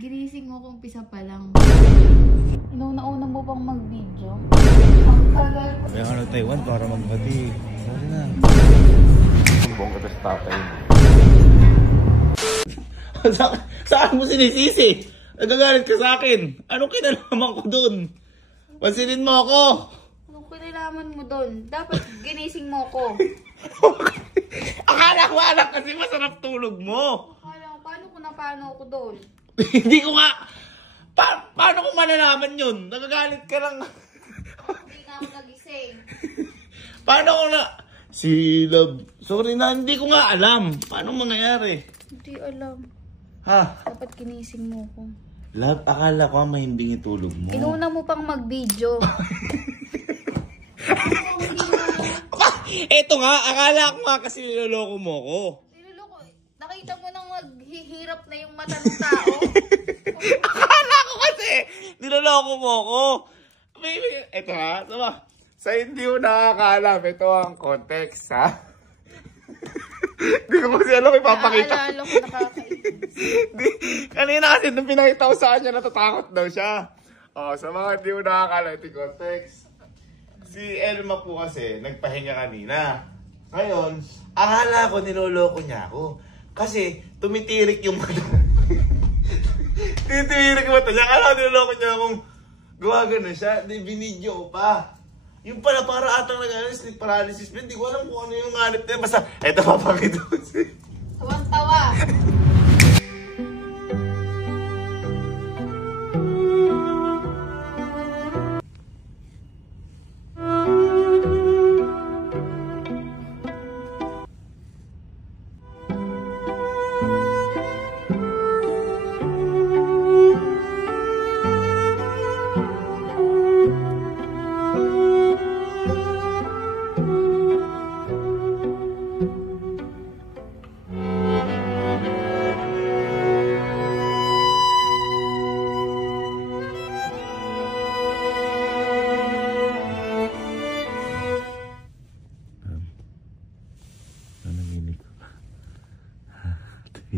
ginising mo kung umpisa pa lang. Inauna-una mo pang mag-video. Kaya ka na Taiwan para magbati. Sorry na. Buong katas tatay. Saan mo sinisisi? Nagagalit ka sa akin. Anong kinalaman ko dun? Pansinin mo ako. Anong kinalaman mo doon? Dapat ginising mo ko. Akala ko alam kasi masarap tulog mo. Akala ko, paano ako doon? Hindi ko nga. Paano ko malalaman yun? Nagagalit ka lang. Hindi na ako nagising. Paano ko na... Si Love. Sorry na, hindi ko nga alam. Paano mangyayari? Hindi alam. Ha? Dapat ginising mo ko. Love, akala ko mahimbing itulog mo. Inuna mo pang mag-video. Eto nga, akala ko nga kasi niloloko mo ko. Niloloko. Nakita mo nang maghihirap na yung mata ng tao. Akala ko kasi niloloko mo ko. Eto ha, sama. Sa hindi mo nakakaalam, ito ang context ha. Hindi ko kasi alam ipapakita. Naalala ko nakakainis. Kanina kasi nung pinakita ko sa kanya, natatakot daw siya. Sa mga hindi mo nakakaalam, ito yung context. Si Elma po kasi, nagpahinga kanina. Ngayon, akala ko niloloko niya ako. Kasi, tumitirik yung mata. Tumitirik yung mata niya. Akala ko niloloko niya akong gawa gano'n siya. Di, binidyo ko pa. Yung pala, para atang sleep paralysis. Hindi ko alam kung ano yung nganit niya. Basta, eto papakita ko siya. Tawang-tawa.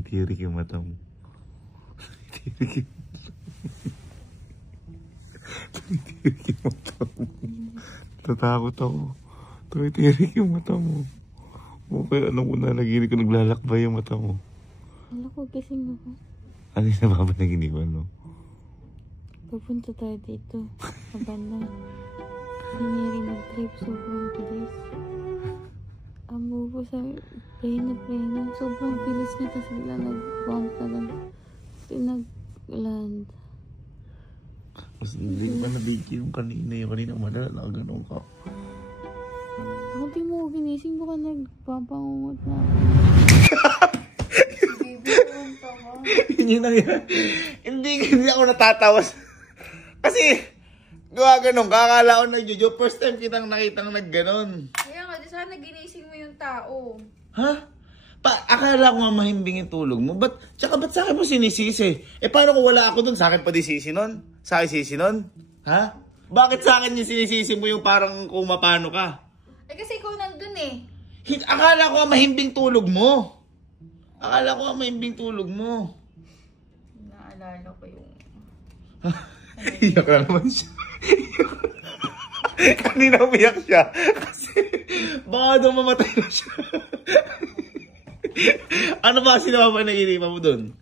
Tumitirik yung mata mo. Tumitirik yung mata mo. Tatakot ako. Tumitirik yung mata mo. Okay, alam ko na naginig ko naglalakbay yung mata mo. Alam ko, gising ako. Ano yung napapanaginipan, no? Pupunta tayo dito. Maganda. Siniri mag-trip. Sobrang bilis. Ang bubo sa plane. Sobrang bilis niya. Tapos bigla nag-bounce na lang. Pinag-land. Mas hindi ko pa na-video yung kanina. Yung kanina malala. Nakaganon ka. Ako di mo ginising. Baka nagpapangungot na. Hindi ako natatawa. Kasi, gawa ganon, kakala ko nag-jojo. First time kitang nakitang nag-ganon. Kaya nga, di sana ginising mo yung tao. Ha? Akala ko nga mahimbing yung tulog mo. Tsaka ba't sa akin mo sinisisi? Paano kung wala ako dun? Sa akin pa di sisi nun? Sa akin sisi nun? Ha? Bakit sa akin yung sinisisi mo yung parang kung mapano ka? Kasi ikaw nandun eh. Akala ko nga mahimbing tulog mo. Akala ko nga mahimbing tulog mo. Naalala ko yung... Iyak na naman siya. Kanina umiyak siya. Kasi baka daw mamatay na siya. Ano ba sinapapanaginipan mo dun?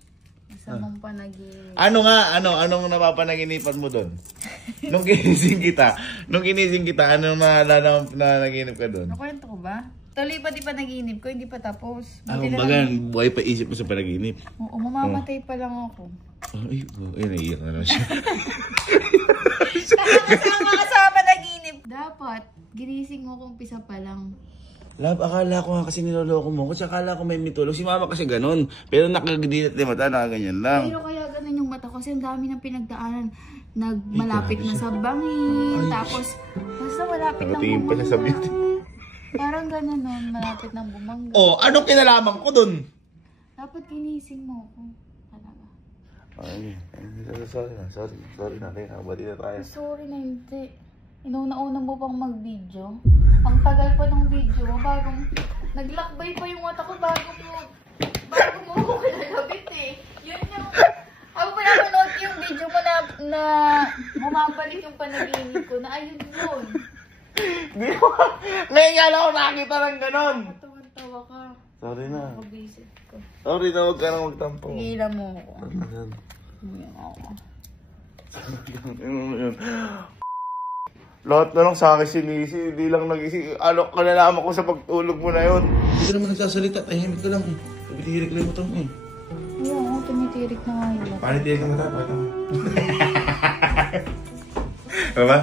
Masamang panaginip. Ano nga? Anong napapanaginipan mo dun? Nung ginising kita, anong naalala mo na naginip ka dun? Nakwento ko ba? Tuloy pa di pa naginip ko, hindi pa tapos. Kumbaga, buhay pa isip mo sa panaginip. Oo, mamamatay pa lang ako. Ay, naiiyak na naman siya. Kasama ka sa panaginip. Dapat, ginising mo kung umpisa pa lang. Love, akala ko nga kasi niloloko mo. Kasi akala ko may mitulog. Si mama kasi ganun. Pero nakagdilat na mata, nakaganyan lang. Pero kaya ganun yung mata ko kasi ang dami ng pinagdaanan. Malapit na sa bangin. Tapos, basta malapit ng Nakatingin pa siya sa beauty. Parang ganun nun, malapit ng bumangga. Anong kinalaman ko dun? Dapat ginising mo ko. Talaga. Ay, sorry na. Kaya bati na tayo. Sorry na hindi. Inauna-una mo pang mag-video. Ang tagal pa ng video mo. Naglakbay pa yung mata ko bago mo ko kinalabit eh. Yun yung... Ako pa naman Ngayon nga lang ako nakakita ng ganon. Tawan-tawa ka. Sorry na. Nakabisit ko. Sorry na, huwag ka nang magtampo. Tigilan mo ako. Ayan. Umiyak ako. Yun. Lahat na lang sa akin sinisi, hindi lang nag-isi. Ano, kanalaman ko sa pagtulog mo na yun. Hindi ka naman nagsasalita, tahimik ka lang eh. Tumitirik lang mo ito eh. Oo, tumitirik na nga yun. Paano tirik ang mata? Pakita mo. Ano ba?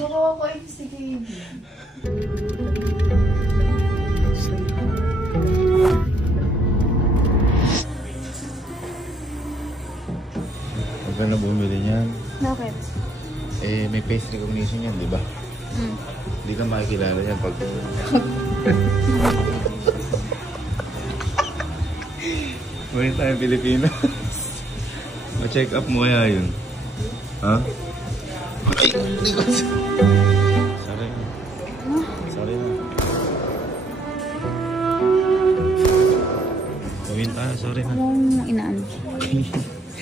Nakawa ko ay si Gaby. Huwag ka na bumili niyan. Bakit? Eh, may face recognition yan, di ba? Hindi ka makikilala yan pag... Ngayon tayo Pilipinas. Ma-check up mo kaya yun? Ha? Ay! Hindi ko... Sorry na. Sorry na. Gawin tayo, sorry na. Anong inaan?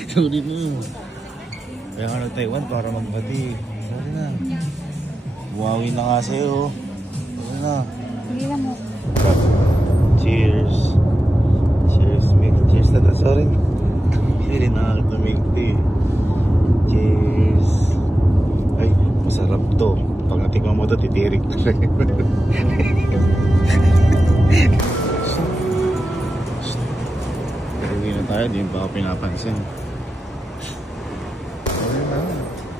Sorry na. Kaya ka nag-Taiwan para magbati. Sorry na. Buhawi na nga sa'yo. Sorry na. Tigilan mo. Cheers. Cheers, Mick. Cheers na ta. Sorry. Hindi nakakita Mick tea. Cheers. Ay, masarap to. Pag natikman mo to, titirik talaga. Pero na tayo, di pa ako pinapansin.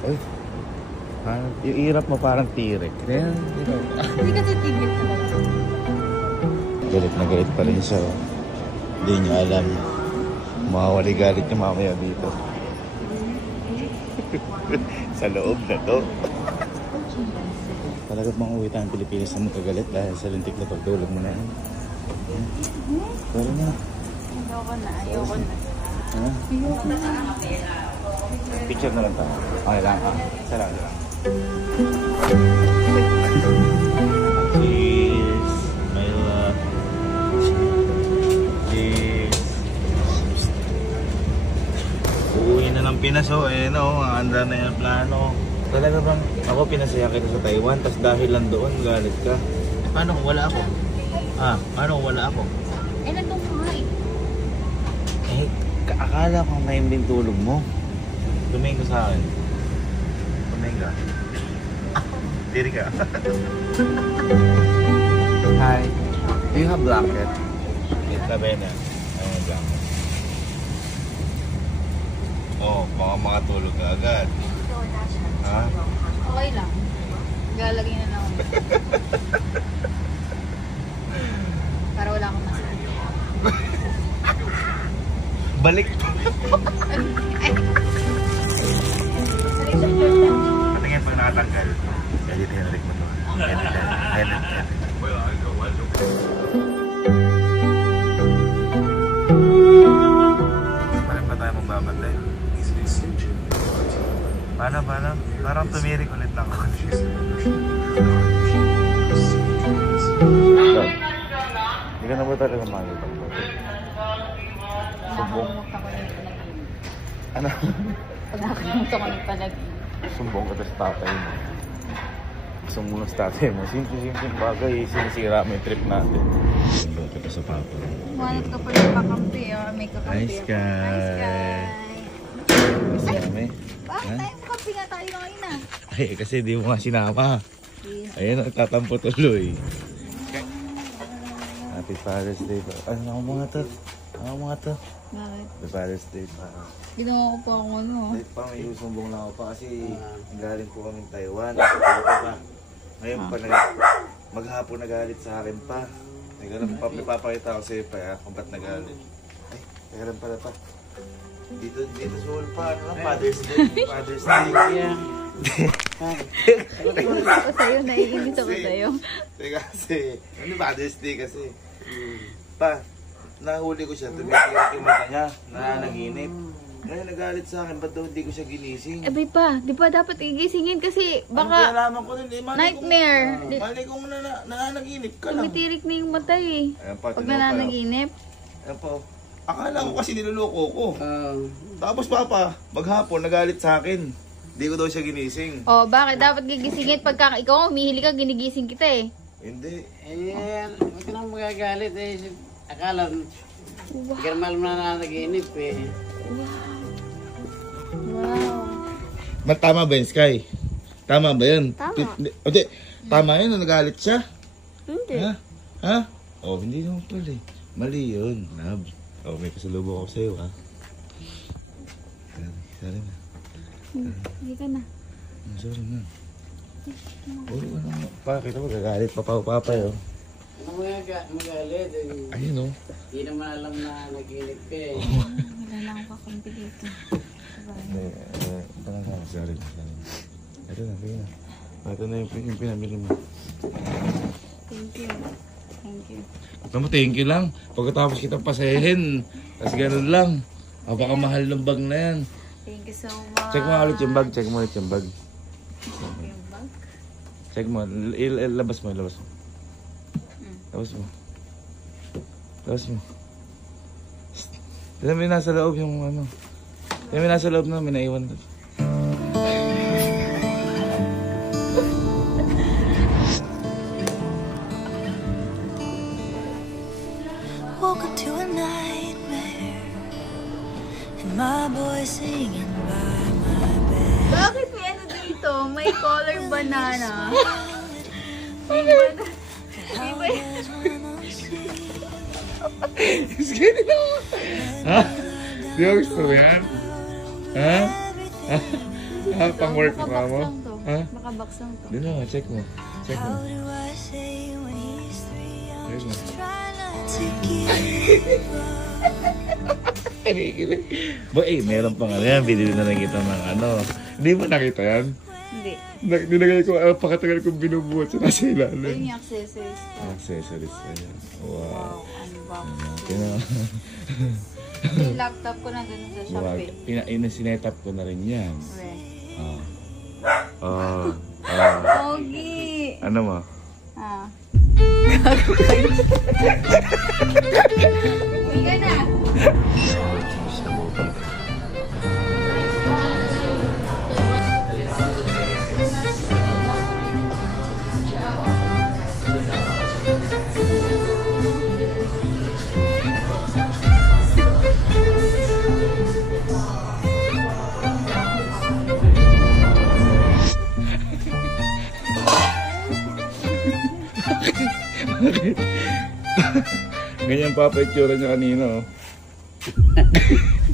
Ay, yung hirap mo parang tirik. Hindi ka titigil talaga. Galit na galit pa rin siya. Hindi niya alam. Mawawali galit niya mamaya dito. Sa loob na to. Talagang mga uwi tayong Pilipinas na magkagalit dahil sa lintik na pagtulog mo na yan. Pero na. Ayoko na, ayoko na. Ha? Ayoko na. Picture na lang tayo. Okay lang ha? Isa lang. Cheers, my love. Cheers. Uuwi na ng Pinas eh no, anda na yung plano. Talaga bang ako pinasaya kita sa Taiwan, tas dahil lang doon galit ka? Paano kung wala ako? Paano kung wala ako? Eh, nandun ka nga eh. Eh, akala ko mahimbing tulog mo. Tumingin ka sa akin. Tumingin ka. Diri ka. Hi. Do you have blanket? Sabi na. Ayun ang blanket. Oh, baka makatulog ka agad. Ha? Okay lang. Galagay na lang ako. Para wala akong masabi. Balik. Patingin pag nakatanggal. Edit Henrik mo to. Edit. Parang pa tayo magbabantay. Paano? Parang tumirik ulit lang ako. Hindi ka na ba talaga makikita ko? Sumbong. Nakakalimutan ko ng panaginip. Ano? Pag nakakalimutan ko ng panaginip. Sumbong ka sa tatay mo. Sumbong sa tatay mo. Simple-simple bagay. Sinisira mo yung trip natin. Sumbong ka sa papa. Wanat ka pa yung kakampi. May kakampi. Hi, Sky. Hi, Sky. Kasi kami. Bakit tayo kakampi nga tayo ngayon ah? Ay, kasi di mo nga sinama. Ayun, nagtatampo tuloy. Happy Father's Day pa. Ano mga to? Bakit? Happy Father's Day pa. Ginawa ko pa ako ano. Dahil pa, may usumbong lang ako pa kasi galing po kami Taiwan. Pa. Ngayon pa, maghapon nagalit sa akin pa. May papakita ako sa'yo pa kung ba't nagalit. Ay, kaya pala pa. Dito sa pa, ano lang, Father's Day. Father's Day. Ako sa'yo, naiinis ako sa'yo. Teka kasi, ano Father's Day kasi. Pa, nahuli ko siya, tumitirik yung mata niya, nanaginip. Ngayon nagalit sa akin, ba't daw hindi ko siya ginising? Eh, pa, di ba dapat igisingin kasi baka Ang ko din, nightmare. Mali kong nananaginip ka lang. tumitirik na yung mata eh. Ayan pa, Pag tinawag pa. nananaginip. Ayan pa. Akala ko kasi niloloko ko. Tapos papa, maghapon nagalit sa akin. Hindi ko daw siya ginising. Oh, bakit dapat gigisingin pagka ikaw umihili ka, ginigising kita eh. Hindi. Eh, huwag ka nang magagalit eh. Akala, hindi ka naman na nag-iinip eh. Wow. Tama ba yun, Sky? Tama ba yun? Tama. Okay, tama yun, nagalit siya. Hindi. Ha? Ha? Oh, hindi naman pala eh. Mali yun, love. Oh, may pasalubong ako sa'yo, ha? Sorry na. Hindi ka na. Sorry na. Oh, ano? Bakit ako gagalit? Papa yun. Ano magalit eh. Ayun, oh. Hindi naman alam na nag-iinip ka eh. Wala lang ako kakampi dito. Sorry. Ito na, sige na. Ito na yung pinamili mo. Thank you. Thank you. Alam mo, thank you lang. Pagkatapos kitang pasahin, tapos ganun lang. Ah, baka mahal ng bag na yan. Thank you so much. Check mo ulit yung bag, check mo ulit yung bag. Yung bag? Check mo, ilabas mo. Labas mo. Labas mo. Tignan mo yung nasa loob yung ano. Tignan mo yung nasa loob na, may naiwan doon. Woke up to a nightmare and my boy singing by my bed. Bakit may ano dito? May color banana. Ha? Di ba gusto mo yan? Ha? Ha? Pang-work mo mo? Ha? Makabox lang to. Di na, check mo. Check mo. How do I say when he's 3? I'm Check mo. just trying not to give up. Kinikilig. Ba, meron pa nga yan. Binili na lang kita ng ano. Hindi mo nakita yan? Hindi. Nilagay ko, pakatagal kong binubuhat sa nasa Ayun ilalim. yung accessories to. Accessories. Ayan. Wow. Wow, unbox. Kina, Yung laptop ko na dun sa Shopee. sinetap ko na rin yan. Okay. Pogi! Ano mo? Ah. Uwi ka na! Ganyan pa itsura niya kanina, oh.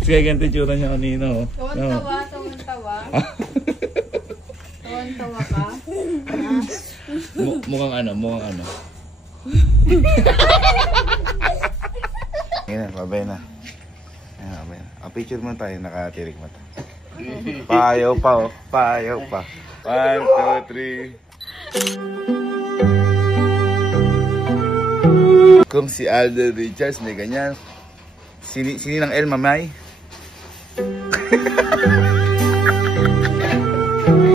Sige, ganito itsura niya kanina, oh. Tawan-tawa. Tawan-tawa ka. Mukhang ano. Ngayon na, babay na. Ayan, babay na. Ang picture mo tayo, nakatirik mata. Payaw pa, oh. Payaw pa. 1, 2, 3. Kung si Alden Richards may ganyan, sini ng Elma May?